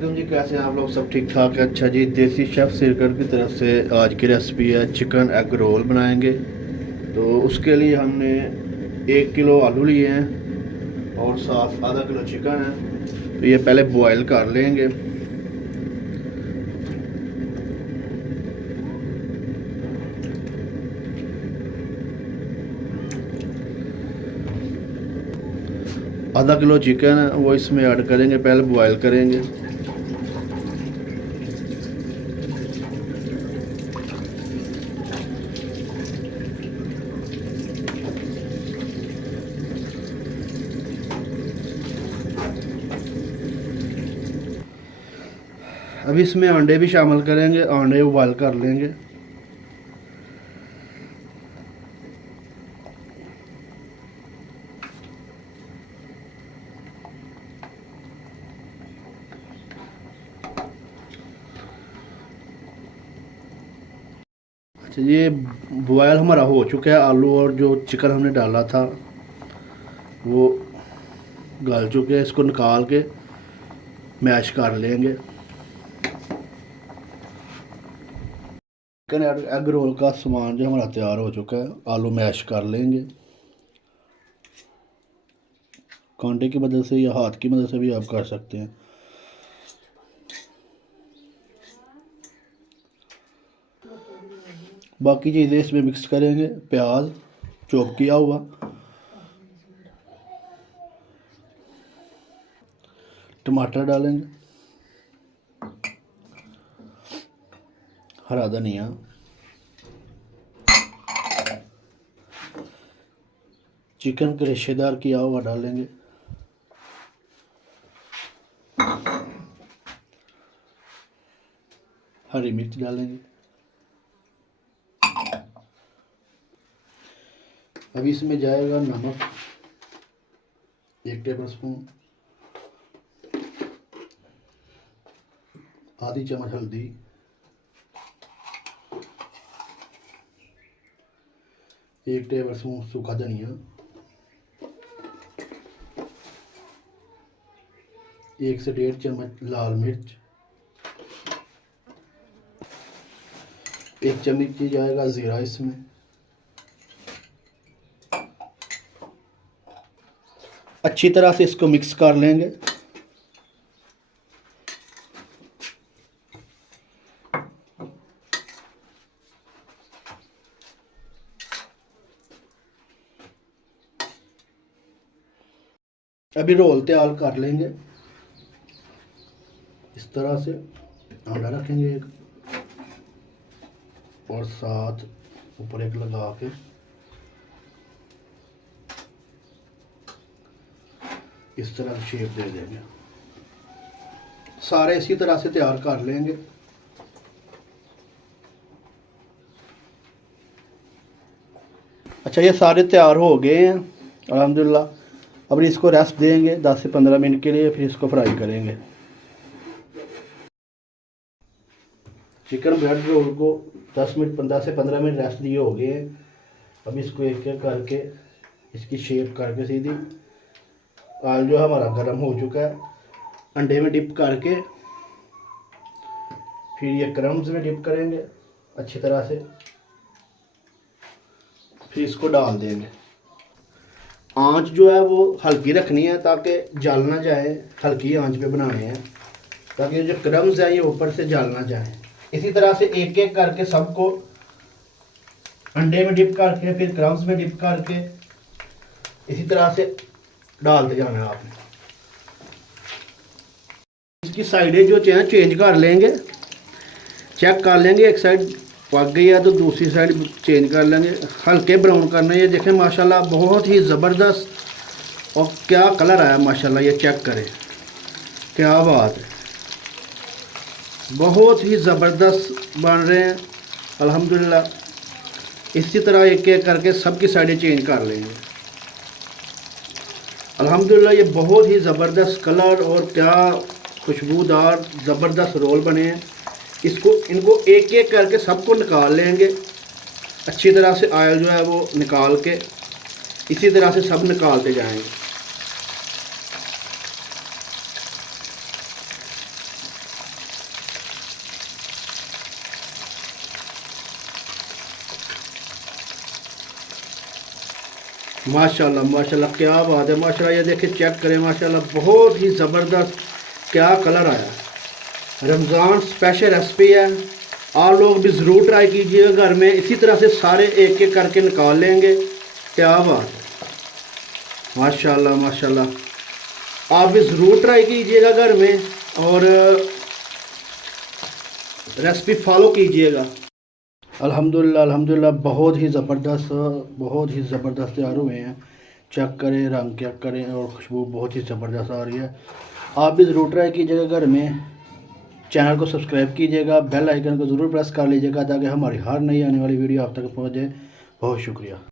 वालेकुम जी, कैसे हैं आप लोग? सब ठीक ठाक है। अच्छा जी, देसी शेफ़ सिरकर की तरफ से आज की रेसिपी है चिकन एग रोल बनाएंगे। तो उसके लिए हमने 1 किलो आलू लिए हैं और साथ आधा किलो चिकन है। तो ये पहले बॉयल कर लेंगे। आधा किलो चिकन है वो इसमें ऐड करेंगे, पहले बॉयल करेंगे। अभी इसमें अंडे भी शामिल करेंगे, अंडे उबाल कर लेंगे। अच्छा, ये बॉयल हमारा हो चुका है। आलू और जो चिकन हमने डाला था वो गल चुके हैं। इसको निकाल के मैश कर लेंगे। चिकन एग रोल का सामान जो हमारा तैयार हो चुका है, आलू मैश कर लेंगे। कांटे की मदद से या हाथ की मदद से भी आप कर सकते हैं। बाकी चीज़ें इसमें मिक्स करेंगे। प्याज चॉप किया हुआ, टमाटर डालेंगे, हरा धनिया, चिकन के रेशेदार किया हुआ डालेंगे, हरी मिर्च डालेंगे। अभी इसमें जाएगा नमक 1 टेबल स्पून, आधी चम्मच हल्दी, 1 टेबल स्पून सूखा धनिया, 1 से 1.5 चम्मच लाल मिर्च, 1 चम्मच जाएगा ज़ीरा इसमें। अच्छी तरह से इसको मिक्स कर लेंगे। अभी रोल तैयार कर लेंगे। इस तरह से अंडा रखेंगे एक, और साथ ऊपर एक लगा के इस तरह शेप दे देंगे। सारे इसी तरह से तैयार कर लेंगे। अच्छा, ये सारे तैयार हो गए हैं अल्हम्दुलिल्लाह। अब इसको रेस्ट देंगे 10 से 15 मिनट के लिए, फिर इसको फ्राई करेंगे। चिकन ब्रेड रोल को 10 से 15 मिनट रेस्ट दिए हो गए हैं। अब इसको एक एक करके इसकी शेप करके सीधी, ऑयल जो हमारा गर्म हो चुका है, अंडे में डिप करके फिर ये क्रम्स में डिप करेंगे अच्छी तरह से, फिर इसको डाल देंगे। आंच जो है वो हल्की रखनी है ताकि जल ना जाए। हल्की आंच पे बनाने हैं ताकि जो क्रम्स है ये ऊपर से जल ना जाए। इसी तरह से एक एक करके सबको अंडे में डिप करके फिर क्रम्स में डिप करके इसी तरह से डालते जाना है आपने। इसकी साइडें जो हैं चेंज कर लेंगे, चेक कर लेंगे। एक साइड पक गई है तो दूसरी साइड चेंज कर लेंगे। हल्के ब्राउन करना है। ये देखें माशाल्लाह बहुत ही ज़बरदस्त और क्या कलर आया माशाल्लाह। ये चेक करें, क्या बात है, बहुत ही ज़बरदस्त बन रहे हैं अल्हम्दुलिल्लाह। इसी तरह एक एक करके सबकी साइडें चेंज कर लेंगे। अल्हम्दुलिल्लाह ये बहुत ही ज़बरदस्त कलर और क्या खुशबूदार ज़बरदस्त रोल बने हैं। इनको एक एक करके सबको निकाल लेंगे अच्छी तरह से। ऑयल जो है वो निकाल के इसी तरह से सब निकालते जाएंगे। माशाल्लाह माशाल्लाह, क्या बात है माशाल्लाह। ये देखिए चेक करें माशाल्लाह, बहुत ही ज़बरदस्त क्या कलर आया। रमज़ान स्पेशल रेसिपी है, आप लोग भी ज़रूर ट्राई कीजिएगा घर में। इसी तरह से सारे एक एक करके निकाल लेंगे। क्या बात है माशाल्लाह माशाल्लाह, आप भी ज़रूर ट्राई कीजिएगा घर में और रेसिपी फॉलो कीजिएगा। अल्हम्दुलिल्लाह अल्हम्दुलिल्लाह, बहुत ही ज़बरदस्त तैयार हुए हैं। चेक करें, रंग चेक करें और खुशबू बहुत ही ज़बरदस्त आ रही है। आप भी ज़रूर ट्राई कीजिएगा घर में। चैनल को सब्सक्राइब कीजिएगा, बेल आइकन को ज़रूर प्रेस कर लीजिएगा ताकि हमारी हर नई आने वाली वीडियो आप तक पहुँचे। बहुत शुक्रिया।